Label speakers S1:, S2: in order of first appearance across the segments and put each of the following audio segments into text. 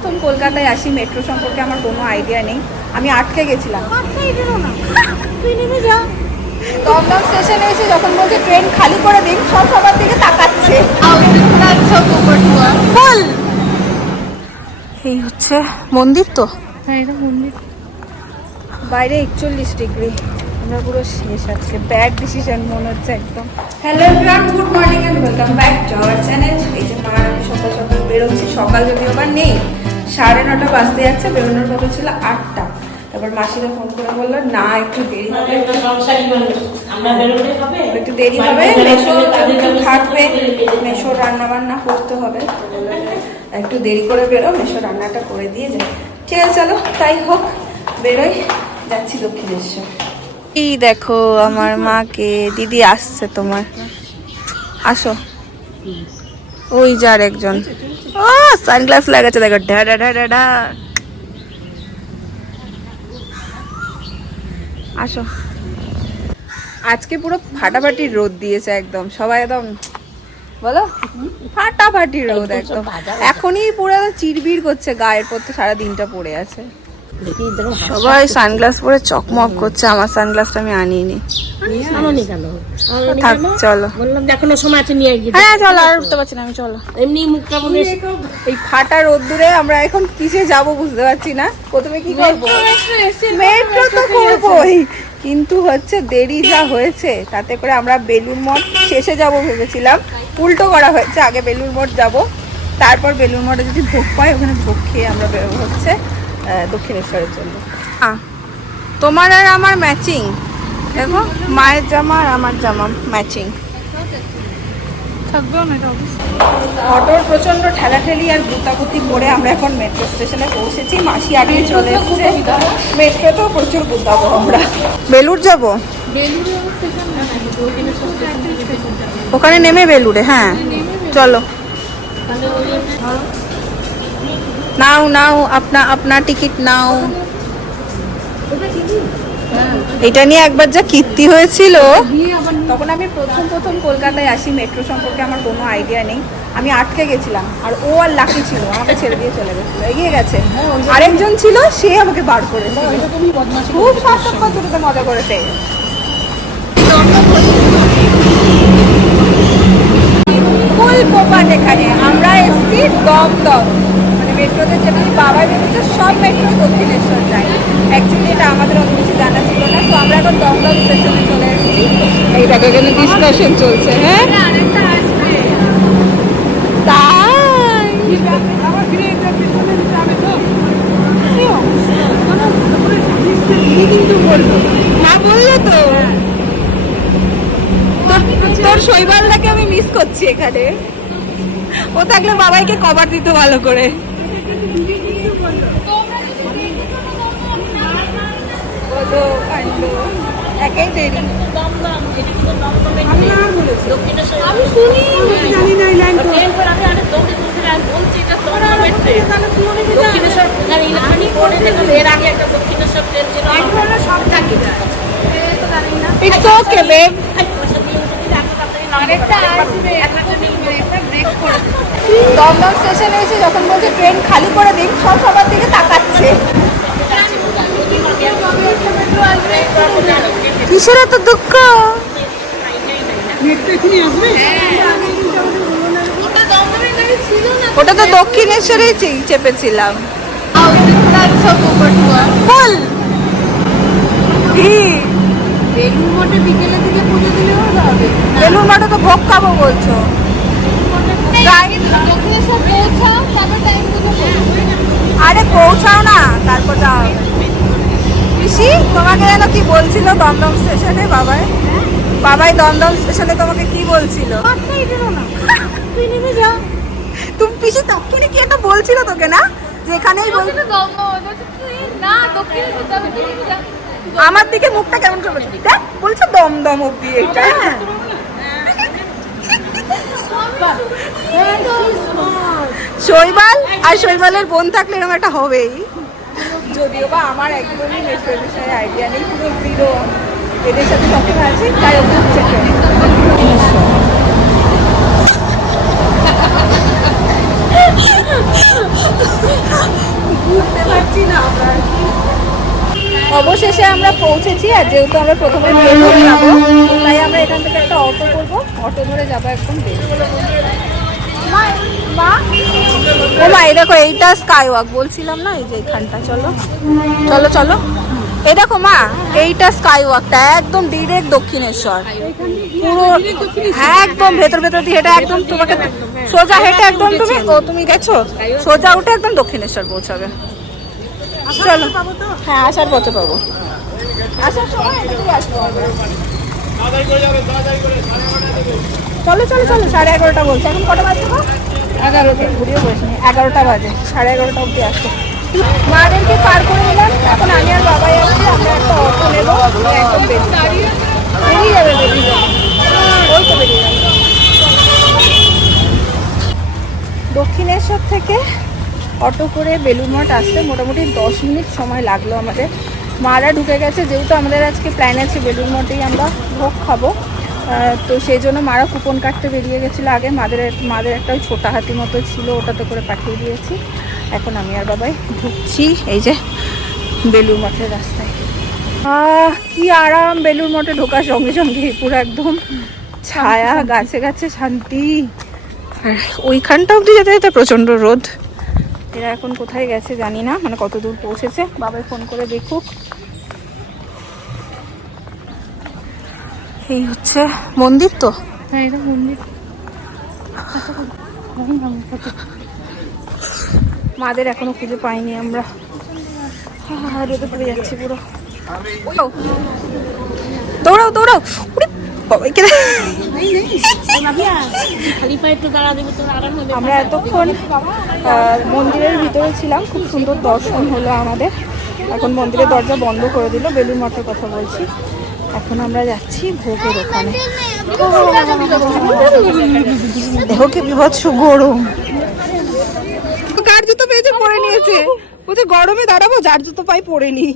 S1: প্রথম কলকাতায় আসি মেট্রো সম্পর্কে আমার কোনো আইডিয়া নেই। আমি আটকে গেছিলাম।
S2: তুই নেমে যা।
S1: দমদম স্টেশনে এসে যখন বলছে ট্রেন খালি করে দিন সব সবার দিকে তাকাচ্ছে। বল। এই হচ্ছে মন্দির তো।
S2: হ্যাঁ এটা মন্দির।
S1: বাইরে একচল্লিশ ডিগ্রি। আমরা পুরো শেষ আজকে। ব্যাড ডিসিশন মনে হচ্ছে একদম। Hello everyone good morning and welcome back to our channel এই যে মা আর আমি সকাল সকাল বেরোচ্ছি। সকাল যদিও বা নেই সাড়ে নটা বাজতে যাচ্ছে বেরোনোর কথা ছিল আটটা। তারপর মাসিরা ফোন করে বলল না একটু দেরি হবে।
S3: সংসারী মানুষ আমরা বেরোলে হবে।
S1: একটু দেরি হবে। মেশো একটু থাকবে। মেশো রান্না বান্না করতে হবে। একটু দেরি করে বেরো মেশো রান্নাটা করে দিয়ে যায় ঠিক আছে চলো তাই হোক বেরোই। যাচ্ছি দক্ষিণেশ্বর এই দেখো আমার মাকে দিদি আসছে তোমার। আসো। ওই যার একজন ও সানগ্লাস লাগাচ্ছে দেখো ডা ডা ডা ডা আসো। আজকে পুরো ফাটাফাটি রোদ দিয়েছে একদম সবাই একদম বলো ফাটাফাটি রোদ একদম। এখনই পুরো চিরবির করছে গায়ের পর সারা দিনটা পড়ে আছে। সবাই সানগ্লাস পরে চকমক করছে আমার সানগ্লাসটা আমি আনিনি। থাক চলো।
S3: এখনও সময় আছে নিয়ে গিয়ে
S1: হ্যাঁ চলো আর উঠতে পারছি না আমি চলো।
S3: এমনি মুখটা
S1: এই ফাটা রোদ্দুরে আমরা এখন কিসে যাব বুঝতে পারছি না। প্রথমে কি করব? মেট্রো তো করবোই কিন্তু হচ্ছে দেরি যা হয়েছে তাতে করে আমরা বেলুর মঠ শেষে যাব ভেবেছিলাম। উল্টো করা হয়েছে আগে বেলুর মঠ যাব তারপর বেলুর মঠে যদি ভোগ পাই ওখানে ভোগ খেয়ে আমরা বেরোবো হচ্ছে। দক্ষিণেশ্বরের জন্য। তোমার আর আমার ম্যাচিং দেখো মায়ের জামা আর আমার জামা ম্যাচিং অটোর প্রচণ্ড ঠেলাঠেলি আর গুতাগুতি করে আমরা এখন মেট্রো স্টেশনে পৌঁছেছি। মাসি আগে চলে এসেছে। মেট্রোতেও প্রচুর গুতাবো আমরা। বেলুর যাব? ওখানে নেমে বেলুরে হ্যাঁ। চলো। নাও নাও, আপনা আপনা টিকিট নাও। এটা নিয়ে একবার যা কীর্তি হয়েছিল। তখন আমি প্রথম প্রথম কলকাতায় আসি, মেট্রো সম্পর্কে আমার কোনো আইডিয়া নেই। আমি আটকে গেছিলাম, আর ও আর লাকি ছিল, আমাকে ছেড়ে দিয়ে চলে গেছিল, এগিয়ে গেছে। আরেকজন ছিল, সে আমাকে বার করেছিল। খুব সার্থক মজা করেছে। ফুল পোপাট এখানে, আমরা এসেছি দম দম মানে মেট্রোতে যেমনি বাবা ভেবেছে সব মেট্রো দক্ষিণেশ্বর যায়। অ্যাকচুয়ালি এটা আমাদের অত কিছু জানা ছিল না। তো আমরা এখন দমদম স্টেশনে চলে এসেছি। এই দেখো এখানে ডিসকাশন চলছে হ্যাঁ? তাই? মা বলল তো। তোর- তোর শৈবালটাকে আমি মিস করছি এখানে। ও থাকলে বাবাইকে কভার দিত ভালো করে। একেই দেরি
S3: দক্ষিণেশ্বর আমি শুনি জানি না লাইন আমি আরে দৌড়ে দৌড়ে আমি বলছি এটা দমদমের ট্রেন দক্ষিণেশ্বর আর এর আগে একটা দক্ষিণেশ্বর ট্রেন ছিল সব থাকি
S1: ইটস ওকে বেব
S3: আরেকটা আসবে করে
S1: দমদম স্টেশনে এসে যখন বলছে ট্রেন খালি করে দিন সব সবার দিকে তাকাচ্ছে। কিসের এত দুঃখ। ওটা তো দক্ষিণেশ্বরেই চে- চেপেছিলাম। বল।
S2: বেলুর মঠে বিকেলের দিকে পুজো দিলে ভালো হবে।
S1: বেলুর মাঠে তো ভোগ খাব বলছো Right?
S2: দক্ষিণেশ্বর পৌঁছাও তারপর টাইম
S1: আরে পৌঁছাও না তারপর যাও। পিসি তোমাকে যেন কি বলছিল দমদম স্টেশনে বাবাই? বাবাই দমদম স্টেশনে তোমাকে কি বলছিল?
S2: তুই নেমে যা।
S1: তুমি পিসি তখনই কি একটা বলছিল তোকে না? যে এখানেই বল আমার দিকে মুখটা কেমন করে বলছো দমদম অব্দি এটা। শৈবাল, আর শৈবালের বোন থাকলে এরকম একটা হবেই। যদিও বা আমার একদমই নেটওয়ার্ক বিষয়ে আইডিয়া নেই, পুরো জিরো এদের সাথে সবসময় আছে, তাই হচ্ছে ঘুরতে পারছি না আমরা। অবশেষে আমরা পৌঁছেছি আর যেহেতু আমরা প্রথমে যাব, তাই আমরা এখান থেকে একটা অটো করব। অটো ধরে যাব একদম মা, এই দেখো, এইটা স্কাই ওয়াক বলছিলাম না? এই যে এখানটা, চলো। চলো চলো। এই দেখো মা, এইটা স্কাই ওয়াকটা একদম ডিরেক্ট দক্ষিণেশ্বর। পুরো একদম ভেতর ভেতর দিয়ে হেঁটে একদম তোমাকে সোজা হেঁটে একদম তুমি, ও, তুমি গেছো? সোজা উঠে একদম দক্ষিণেশ্বর পৌঁছাবে। চলো। হ্যাঁ আসার পথে পাবো। আসার সময় চলো চলো চলো সাড়ে এগারোটা বলছে। এখন কটা বাজে? এগারোটা। ঘুরিয়ে বসে এগারোটা বাজে সাড়ে এগারোটা অবধি আসতো মাদেরকে পার করে নিলাম। এখন আমি আর বাবাই আসছি আমরা একটা অটো নেব। একদম বেরিয়ে বেরিয়ে যাবে বেরিয়ে যাবে। ওই তো বেরিয়ে যাবে। দক্ষিণেশ্বর থেকে অটো করে বেলুর মঠ আসতে মোটামুটি দশ মিনিট সময় লাগল আমাদের। মারা ঢুকে গেছে যেহেতু আমাদের আজকে প্ল্যান আছে বেলুর মঠেই আমরা ভোগ খাব। তো সেই জন্য মারা কুপন কাটতে বেরিয়ে গেছিল আগে। মাদের মাদের একটা ওই ছোটা হাতি মতো ছিল ওটাতে করে পাঠিয়ে দিয়েছি। এখন আমি আর বাবাই ঢুকছি এই যে বেলুর মঠের রাস্তায়। কি আরাম বেলুর মঠে ঢোকার সঙ্গে সঙ্গে পুরো একদম ছায়া গাছে গাছে শান্তি। আর ওইখানটা অবধি যেতে যেতে প্রচণ্ড রোদ। এরা এখন কোথায় গেছে জানি না মানে কত দূর পৌঁছেছে। বাবাই ফোন করে দেখুক। এই হচ্ছে মন্দির তো?
S2: হ্যাঁ এটা মন্দির।
S1: মাদের এখনও খুঁজে পাইনি আমরা। আহা, রোদে পড়ে যাচ্ছি পুরো। দৌড়াও দৌড়াও। আমরা এতক্ষণ মন্দিরের ভিতরে ছিলাম, খুব সুন্দর দর্শন হলো আমাদের। এখন মন্দিরের দরজা বন্ধ করে দিল বেলুর মঠের কথা বলছি। এখন আমরা যাচ্ছি ভোগের ওখানে। দেখো কি বিভৎস গরম। কার জুতো পেয়েছে? পরে নিয়েছে। বলছে, গরমে দাঁড়াবো, যার জুতো পাই পরে নি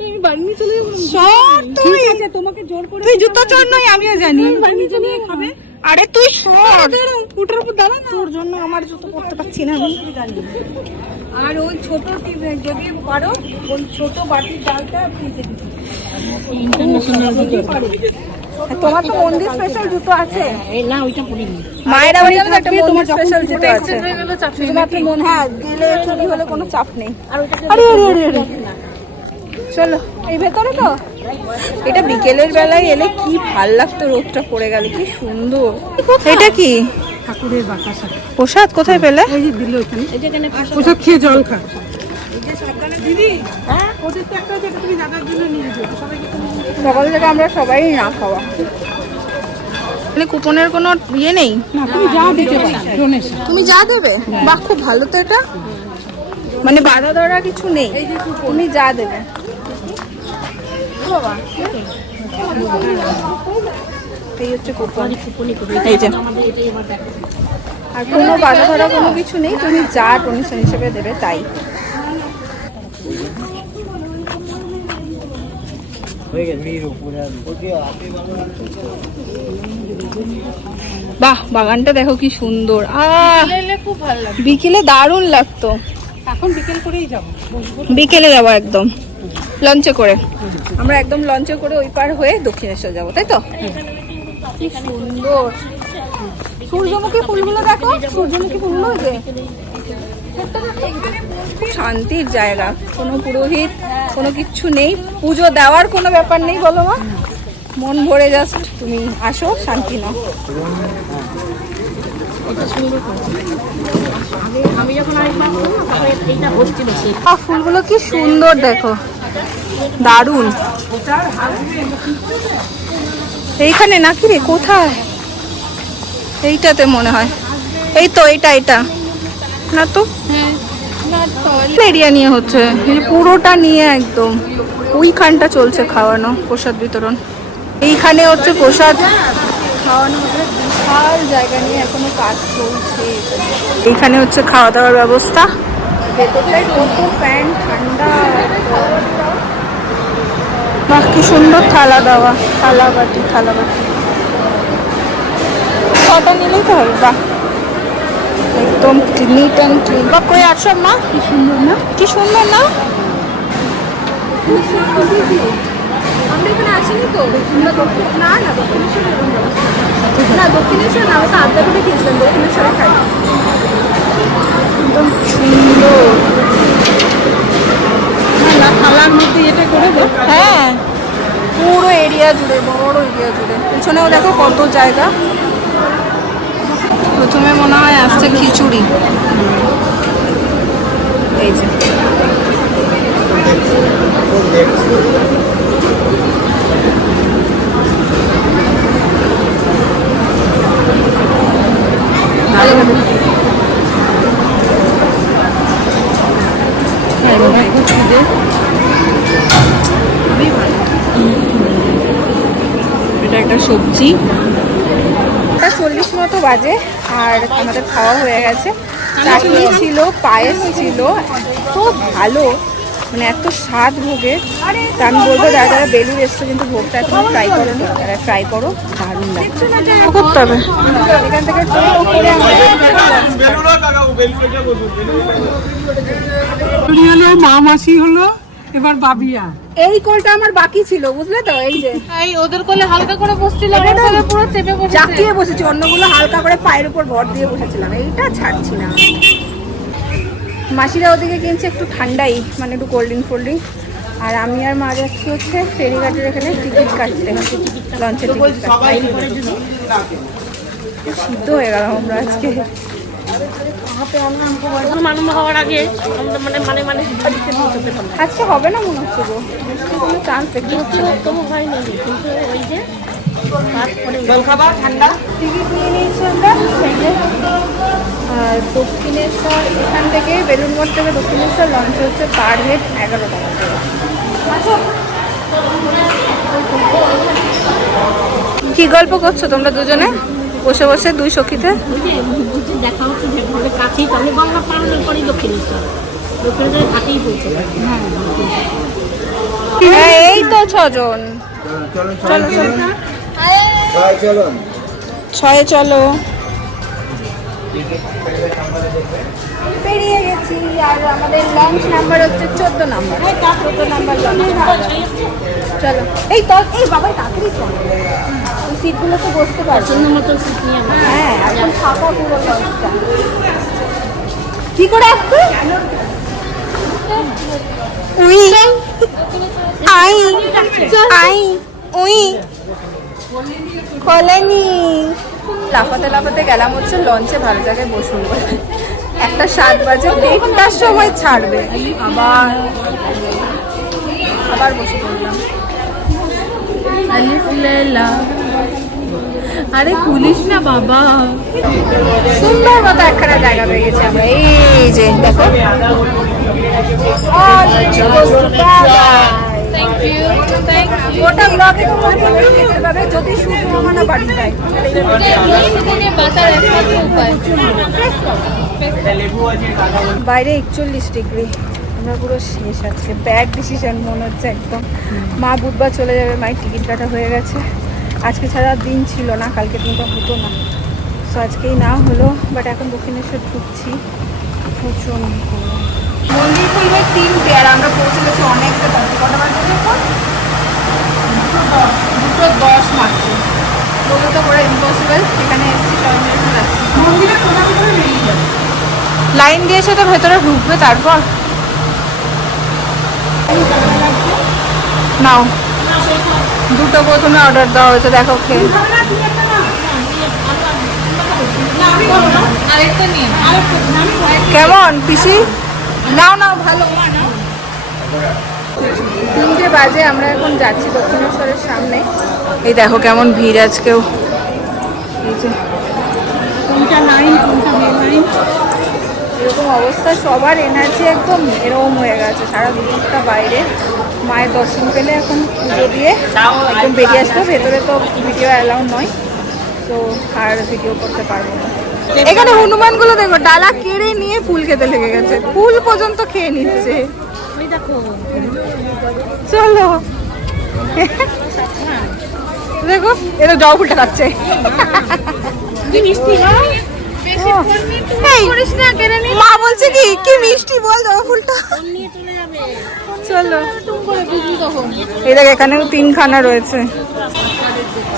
S2: আমি বাড়ি নিয়ে চলে যাব।
S1: সর তুই!
S2: আছে তোমাকে জোর করে
S1: তুই জুতো চোর নই আমিও জানি।
S2: বাড়ি নিয়ে খাবে।
S1: আরে তুই সর
S2: উঠার উপর দাঁড়া না।
S1: তোর জন্য আমার জুতো পারছি না আমি।
S2: আর ওই ছোট যদি পারো ওই ছোট বাটির ডালটা ফ্রিজে
S1: তোমার তো মন্দির স্পেশাল জুতো আছে।
S3: না ওইটা
S1: মায়ের একটা মন্দির স্পেশাল জুতো আছে।
S2: হয়ে
S1: শুধুমাত্র মন হ্যাঁ দিলে চুরি হলে কোনো চাপ নেই।
S3: আর
S1: আরে আরে আরে আরে চলো এই ভেতরে তো। এটা বিকেলের বেলায় এলে কি ভালো লাগতো রোদটা পড়ে গেল কি সুন্দর। এটা কি?
S2: ঠাকুরের বাতাসা।
S1: প্রসাদ কোথায় পেলে?
S2: এই যে দিল ওখানে
S3: এই যেখানে
S2: ওসব খেয়ে জল খা। দিদি হ্যাঁ?
S1: সকাল থেকে আমরা সবাই না খাওয়া। মানে কুপনের কোনো ইয়ে নেই?
S2: তুমি যা
S1: তুমি দেবে? বাহ খুব ভালো তো এটা। মানে বাধা ধরা কিছু নেই। তুমি যা দেবে। বাবা। এই হচ্ছে কুপন। এই যে। আর কোনো বাধা ধরা কোনো কিছু নেই তুমি যা ডোনেশন হিসেবে দেবে তাই। বাহ বাগানটা দেখো কি সুন্দর। আহ!
S2: এলে খুব ভালো লাগে
S1: বিকেলে দারুণ লাগতো।
S2: এখন বিকেল করেই যাব।
S1: বিকেলে যাব একদম। লঞ্চে করে। আমরা একদম লঞ্চে করে ওই পার হয়ে দক্ষিণেশ্বর যাব, তাই তো? কি সুন্দর। সূর্যমুখী ফুলগুলো দেখো, সূর্যমুখী ফুলগুলো খুব শান্তির জায়গা, কোনো পুরোহিত, কোনো কিচ্ছু নেই। পুজো দেওয়ার কোনো ব্যাপার নেই বলো মা। মন ভরে জাস্ট তুমি আসো, শান্তি নাও। ফুলগুলো কি সুন্দর, দেখো। দারুণ। এইখানে নাকি রে? কোথায়? এইটাতে মনে হয়। এই তো এইটা এটা না তো? এরিয়া নিয়ে হচ্ছে। পুরোটা নিয়ে একদম। ওইখানটা চলছে খাওয়ানো, প্রসাদ বিতরণ। এইখানে হচ্ছে প্রসাদ খাওয়ানো হবে বিশাল জায়গা নিয়ে এখনও কাজ চলছে। এইখানে হচ্ছে খাওয়া দাওয়ার ব্যবস্থা। ভেতরটায় কত ফ্যান ঠান্ডা। বাহ কি সুন্দর থালা দেওয়া। থালা বাটি থালা বাটি। ছটা নিলেই তো হবে বাহ। একদম নিট অ্যান্ড ক্লিন বা কই মা? কি সুন্দর না? কি সুন্দর না? আমরা এখানে আসিনি তো। না না না দক্ষিণেশ্বর না আমরা তো আদ্যাপীঠে গিয়েছিলাম দক্ষিণেশ্বরে খাই একদম সুন্দর।
S2: থালার মধ্যে এটা করে
S1: হ্যাঁ। পুরো এরিয়া জুড়ে বড় এরিয়া জুড়ে। পিছনেও দেখো কত জায়গা। প্রথমে মনে হয় আসছে খিচুড়ি। এই যে। এটা একটা সবজি। একটা চল্লিশ মতো বাজে, আর আমাদের খাওয়া হয়ে গেছে। চাটনি ছিল, পায়েস ছিল, এত ভালো। মানে এত স্বাদ ভোগে। তা আমি বলব যারা যারা বেলুর এসছো কিন্তু ভোগটা এখন ট্রাই করো তারা ট্রাই করো দারুণ করতে হবে। এখান থেকে
S2: মা মাসি হলো এবার বাবিয়া।
S1: এই কোলটা আমার বাকি ছিল বুঝলে তো? এই যে।
S3: এই ওদের কোলে হালকা করে বসছিল আমার
S1: এটা
S3: কোলে পুরো চেপে বসেছে।
S1: চাকিয়ে বসেছি অন্যগুলো হালকা করে পায়ের উপর ভর দিয়ে বসেছিলাম। এইটা ছাড়ছি না। মাসিরা ওদিকে কিনছে একটু ঠান্ডাই মানে একটু কোল্ড ড্রিঙ্ক ফোল্ড ড্রিঙ্ক আর আমি আর মা যাচ্ছি হচ্ছে ফেরিঘাটের এখানে টিকিট কাটতে লঞ্চের সিদ্ধ হয়ে গেলাম আমরা আজকে। আজকে হবে না মনে হচ্ছে গো? চান্স
S3: তবু হয়নি। কিন্তু ওই যে তারপরে
S1: টিকিট নিয়ে নিয়েছি আমরা যে। আর দক্ষিণেশ্বর এখান থেকে বেলুন থেকে দক্ষিণেশ্বর লঞ্চ হচ্ছে পার হেড এগারো টাকা আচ্ছা। কি গল্প করছ তোমরা দুজনে? বসে বসে দুই সখীতে?
S3: দেখা হচ্ছে যে ঘরের কাছেই পরেই দক্ষিণেশ্বর দক্ষিণেশ্বরে ঘাটেই পৌঁছে
S1: হ্যাঁ এই তো ছজন।
S4: চলো চলো। চলো।
S1: ছয়ে চলো। পেরিয়ে গেছি আর আমাদের লঞ্চ নাম্বার হচ্ছে চোদ্দ নাম্বার চোদ্দ নাম্বার লঞ্চ চলো। এই তো এই বাবাই তাড়াতাড়ি চল। ওই সিটগুলো তো বসতে পারছ
S3: মতো সিট নিয়ে
S1: হ্যাঁ এখন ফাঁকা পুরো লঞ্চটা কি করে আসছে? উই আই আই উই। খোলেনি লাফাতে লাফাতে গেলাম হচ্ছে লঞ্চে ভালো জায়গায় বসুন একটা সাত বাজে দেড়টার সময় ছাড়বে। আবার। আবার বসে পড়লাম।
S3: আরে খুলিস না বাবা।
S1: সুন্দর মতো একখানা জায়গা পেয়ে গেছি আমরা। এই যে দেখো। To paradise.
S3: থ্যাংক ইউ
S1: গোটা পাবে যদি মামা বাড়ি যায়
S3: ইউ একমাত্র উপায়
S1: বাইরে একচল্লিশ ডিগ্রি। আমরা পুরো শেষ আজকে ব্যাড ডিসিশন মনে হচ্ছে একদম। মা বুধবার চলে যাবে, মায়ের টিকিট কাটা হয়ে গেছে। আজকে ছাড়া দিন ছিল না, কালকে দিনটা হতো না। সো আজকেই না হলো বাট এখন দক্ষিণেশ্বর ঢুকছি। প্রচুর মন্দির খুলবে তিনটে আর আমরা পৌঁছে গেছি অনেকটা তাড়াতাড়ি কটা বাজে এখন? দুটো দশ মাত্র বলে তো করে ইম্পসিবল এখানে এসেছি সবাই মিলে
S2: মন্দিরে কোথা ভিতরে বেরিয়ে যাবে।
S1: লাইন দিয়েছে তো ভেতরে ঢুকবে তারপর? নাও। দুটো প্রথমে অর্ডার দেওয়া হয়েছে দেখো খেয়ে কেমন পিসি? নাও নাও, ভালো। তিনটে বাজে, আমরা এখন যাচ্ছি দক্ষিণেশ্বরের সামনে। এই দেখো কেমন ভিড় আজকেও। এই যে,
S2: কোনটা লাইন
S1: এরকম অবস্থা, সবার এনার্জি একদম এরকম হয়ে গেছে। সারা দুপুরটা বাইরে। মায়ের দর্শন পেলে এখন পুজো দিয়ে একদম বেরিয়ে আসতে। ভেতরে তো ভিডিও অ্যালাউ নয়। তো আর ভিডিও করতে পারব না। এখানে হনুমানগুলো দেখো ডালা কেড়ে নিয়ে ফুল খেতে লেগে গেছে। ফুল পর্যন্ত খেয়ে নিচ্ছে। চলো। দেখো এটা জবা ফুলটা খাচ্ছে। মা বলছে কি কি মিষ্টি বল জবা ফুলটা। চলো। এই দেখ এখানেও তিনখানা রয়েছে।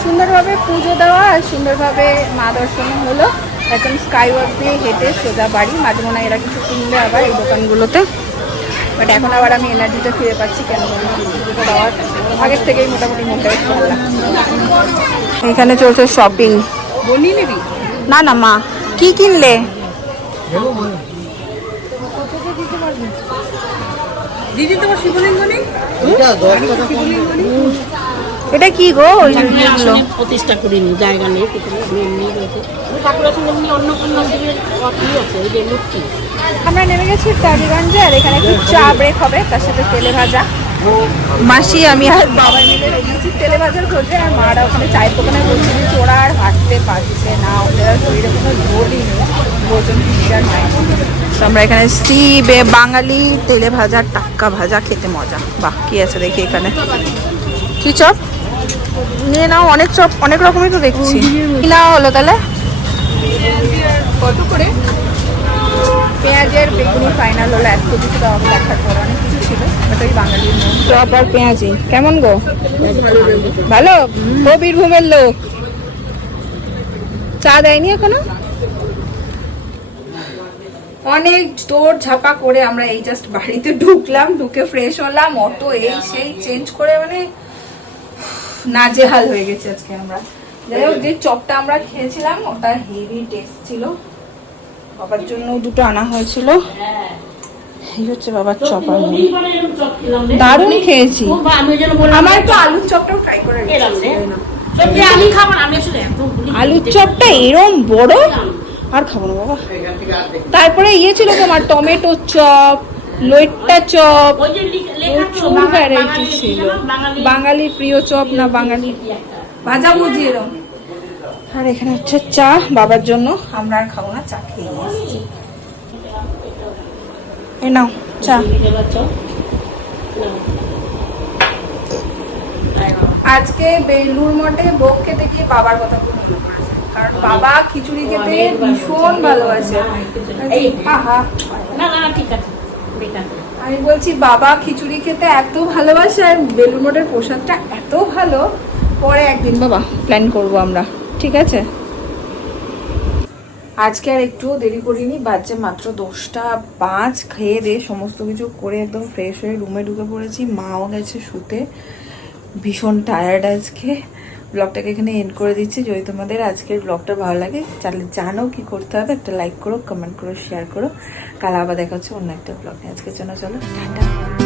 S1: সুন্দরভাবে পুজো দেওয়া আর সুন্দরভাবে মা দর্শন হলো। এখন স্কাই ওয়াক দিয়ে হেঁটে সোজা বাড়ি মাঝে মনে হয় এরা কিছু কিনবে আবার এই দোকানগুলোতে। বাট এখন আবার আমি এনার্জিটা ফিরে পাচ্ছি কেন দেওয়ার আগের থেকেই মোটামুটি মোটাই এখানে চলছে শপিং
S2: নিবি?
S1: না না মা। কি কিনলে?
S2: দিদি তোমার শিবলিঙ্গ নেই।
S4: এটা
S1: কি গো? ওই
S3: প্রতিষ্ঠা করিনি জায়গা নেই এমনি
S1: আমরা নেমে গেছি টালিগঞ্জে আর এখানে একটু চা ব্রেক হবে তার সাথে তেলে ভাজা। মাসি আমি আর বাবা মিলে বেরিয়েছি তেলে ভাজার খোঁজে আর মারা ওখানে চায়ের দোকানে বলছে যে ওরা আর হাঁটতে পারছে না ওদের আর শরীরে কোনো জোরই নেই ওজন আর নাই। তো আমরা এখানে সি বে বাঙালি তেলে ভাজা টাক্কা ভাজা খেতে মজা। বাকি আছে দেখি এখানে। কি চপ? নিয়ে নাও অনেক চপ অনেক রকমই তো দেখছি। কি নাও হলো তাহলে? কত করে? পেঁয়াজের বেগুনি ফাইনাল হলো এত কিছু দাম দেখার পর অনেক কিছু ছিল বাট ওই বাঙালির চপ আর পেঁয়াজি কেমন গো? ভালো? ও বীরভূমের লোক। চা দেয়নি এখনও? অনেক দৌড় ঝাপা করে আমরা এই জাস্ট বাড়িতে ঢুকলাম ঢুকে ফ্রেশ হলাম অটো এই সেই চেঞ্জ করে মানে নাজেহাল হয়ে গেছে আজকে আমরা। যাই হোক যে চপটা আমরা খেয়েছিলাম ওটা হেভি টেস্ট ছিল। বাবার জন্য দুটো আনা হয়েছিল। এই হচ্ছে বাবার চপ। দারুণ খেয়েছি। আমার একটু আলুর চপটাও ট্রাই করে আলুর চপটা এরম বড়? আর খাব না বাবা। তারপরে ইয়ে ছিল তোমার টমেটো চপ লইট্টা চপ প্রচুর ভ্যারাইটি ছিল।
S3: বাঙালি-
S1: বাঙালির প্রিয় চপ না বাঙালি
S3: কি একটা।
S1: ভাজা ভুজি এরম। আর এখানে হচ্ছে চা বাবার জন্য। আমরা আর খাব না চা খেয়ে এসেছি এ নাও চা। আজকে বেলুর মঠে ভোগ খেতে গিয়ে বাবার কথা খুব মনে পড়েছে। কারণ বাবা খিচুড়ি খেতে ভীষণ ভালোবাসে। এই, আহা
S3: না না না, ঠিক আছে।
S1: আমি বলছি, বাবা খিচুড়ি খেতে এত ভালোবাসে আর বেলুর মঠের প্রসাদটা এত ভালো, পরে একদিন বাবা প্ল্যান করব আমরা, ঠিক আছে? আজকে আর একটুও দেরি করিনি, বাজছে মাত্র দশটা পাঁচ, খেয়ে দিয়ে সমস্ত কিছু করে একদম ফ্রেশ হয়ে রুমে ঢুকে পড়েছি, মাও গেছে শুতে, ভীষণ টায়ার্ড আজকে। ব্লগটাকে এখানে এন্ড করে দিচ্ছি। যদি তোমাদের আজকের ব্লগটা ভালো লাগে, তাহলে জানো কি করতে হবে। একটা লাইক করো কমেন্ট করো শেয়ার করো। কাল আবার দেখা হচ্ছে অন্য একটা ব্লগে আজকের জন্য চলো, টাটা।